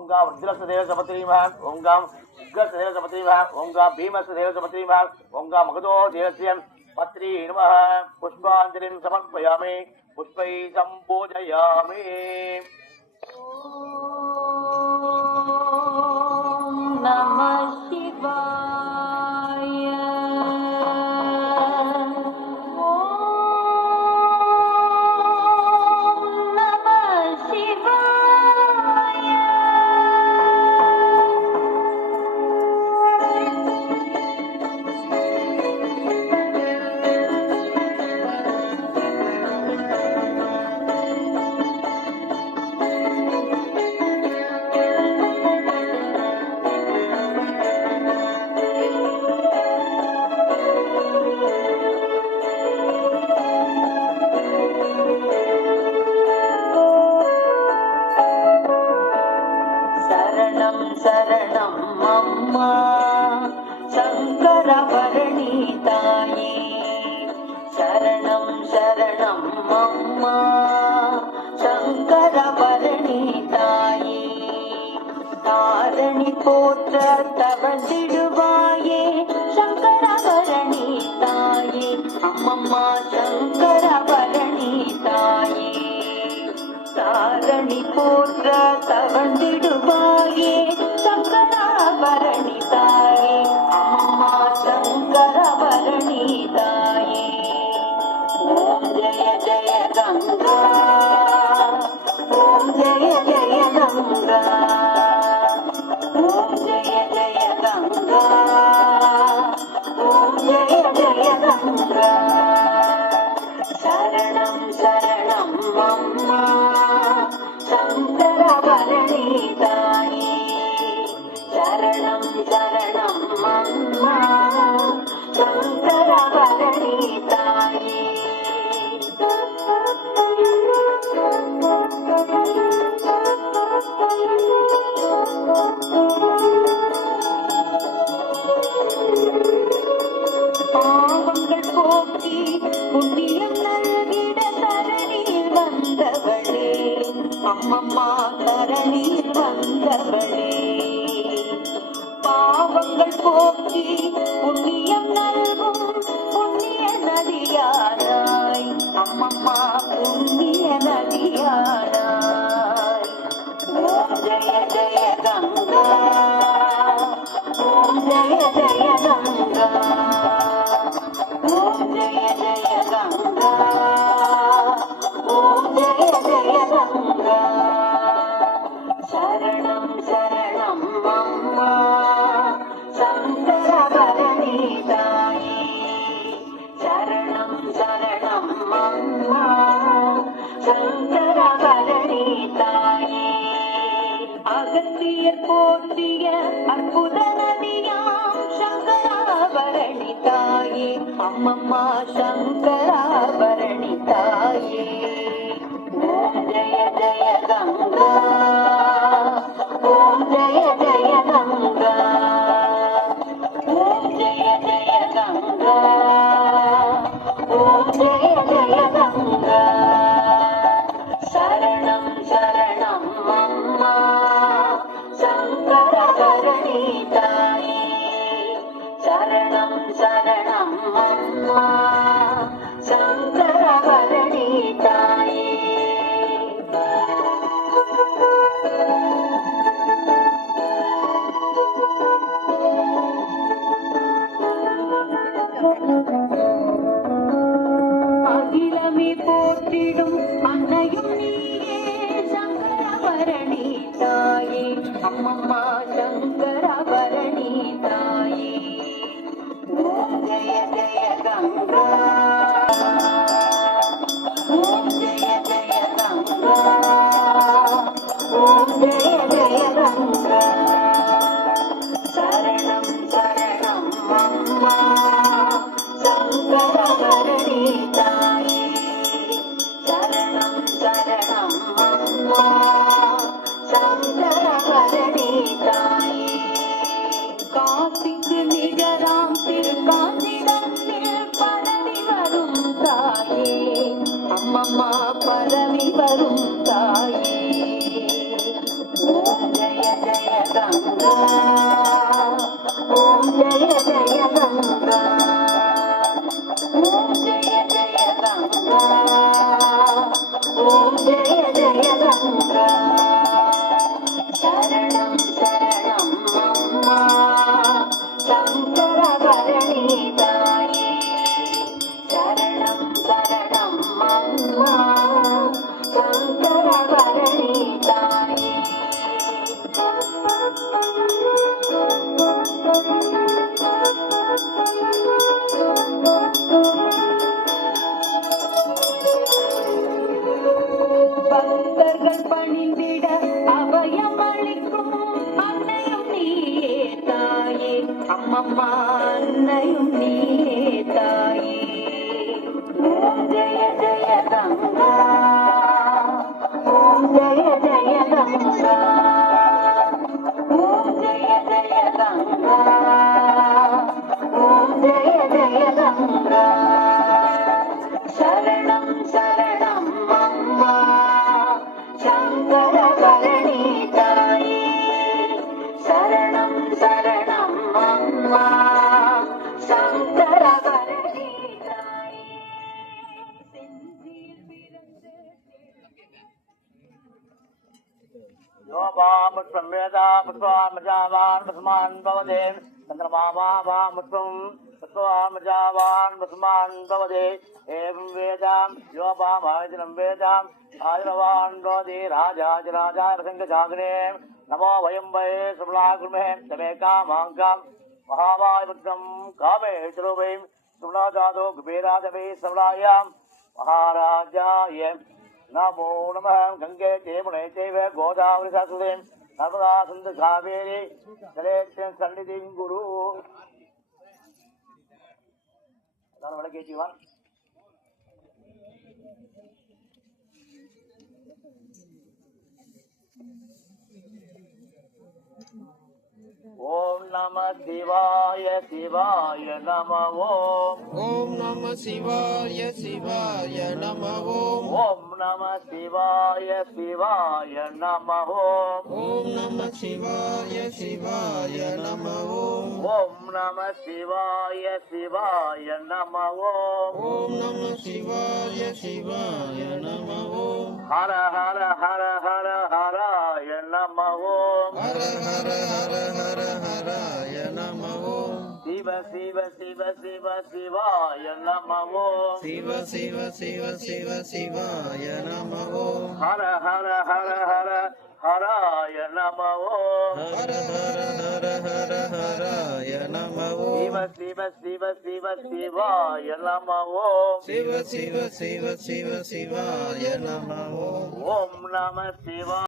ओम गाम वज्रसदेव सपत्रीमः ओम गाम उग्रसदेव सपत्रीमः ओम गाम भीमसदेव सपत्रीमः ओम गाम मगधो देवस्य पत्री नमः पुष्पांजलिं समर्पयामि पुष्पै संपूजयामि नमः शिवाय शरणम् अम्मा शङ्करभरणी ताये शरणम् शरणम् अम्मा शङ्करभरणी ताये तारणी पोत्र तवंदिडुवाये शङ्करभरणी ताये अम्मम्मा शङ्करभरणी ताये तारणी पोत्र तवंदिडुवाये शङ्करभरणी ताये अम्मा शङ्करभरणी ताये ॐ जय जय गंगा ॐ जय जय गंगा ॐ जय जय गंगा ॐ जय जय गंगा शरणं शरणं अम्मा शङ्करभरणी ताये शरणं शरणं अम्मा शङ्करभरणी ताये பாவங்கள் போக்கி புண்ணியம் நல்கிட சரணியில் வந்தவளே அம்மம்மா சரணியில் வந்தவளே பாவங்கள் போக்கி புண்ணியம் நல்கும் புண்ணிய நதியானாய் அம்மம்மா புண்ணிய நதியானாய் ஓம் ஜெய ஜெய கங்கா ஓம் ஜெய ஜெய கங்கா ஓம் ஜெய ஜெய கங்கா ஓம் ஜெய ஜெய கங்கா சரணம் சரணம் அம்மா शङ्करभरणी ताये शरणं शरणं अम्मा शङ्करभरणी ताये अगस्त्यர் போற்றிய அற்புத நதியாம் शङ्करभरणी ताये अम्मम्मा शङ्करभरणी ताये ॐ जय जय गंगा ॐ जय जय गंगा ॐ जय जय गंगा ॐ जय जय गंगा शरणं शरणं अम्मा शङ्करभरणी ताये शरणं शरणं अम्मा शङ्करभरणी ताये அகிலமே போற்றிடும் அன்னையும் நீயே शङ्करभरणी ताये अम्मम्मा शङ्करभरणी ताये ॐ जय जय गंगा ॐ जय जय गंगा ॐ जय जय गंगा शरणं शरणं अम्मा शङ्करभरणी ताये शरणं शरणं अम्मा शङ्करभरणी ताये காசிக்கு நிகராம் திருக்காஞ்சிடத்தில் பரவி जय गंगा ओम जय जय गंगा ओम जय जय गंगा ओम जय जय गंगा शरणं शरणं अम्मा शंकर भरणी ताई शरणं शरणं अम्मा शंकर भरणी ताई பக்தர்கள் பணிந்திட அபயம் அளிக்கும் அன்னையும் நீயே தாயே அம்மம்மா அன்னையும் நீயே தாயே ஓம் ஜெய ஜெய கங்கா ஓம் ஜெய ஜெய கங்கா ஓம் ஜெய ஜெய கங்கா ஓம் ஜெய ஜெய கங்கா சரணம் சரணம் அம்மா शंकर भरणी ताई शरणं शरणं अम्मा शंकर भरणी ताई यो वामुष्पं वेदा पुष्पामजावान् वसुमान् भवते चन्द्रमा वामुष्पं पुष्पामजावान् वसुमान् भवते एवं वेदां यो वामायजनं वेदां आदिनवान् भवति राजाधिराजाय रसङ्गजागरे नमो वयं वै सुमलाकुर्महे तमे कामाङ्कां महावायुपुत्रं कामेश्वरो सुमलाजातो कुबेराजवे सबलायां महाराजाय नमो नमः गंगे चेमुने चैव गोदावरी सरस्वती नर्मदा सिन्धु कावेरी जलेस्मिन् सन्निधिं गुरु वळकेचिवान् ओम नमः शिवाय शिवाय नमः ओम नमः शिवाय शिवाय नमः ओम नमः शिवाय शिवाय नमः ओम नमः शिवाय शिवाय नमः ओम नमः शिवाय शिवाय नमः ओम नमः शिवाय शिवाय नमः हर हर हर हर हराय नमः हर हर हर हर हराय नमः शिव शिव शिव शिव शिवाय नमः शिव शिव शिव शिव शिवाय नमः हर हर हर हर हराय नमः हर हर हर हर हराय नमः शिव शिव शिव शिव शिवाय नमः शिव शिव शिव शिव शिवाय नमः ओम नमः शिवाय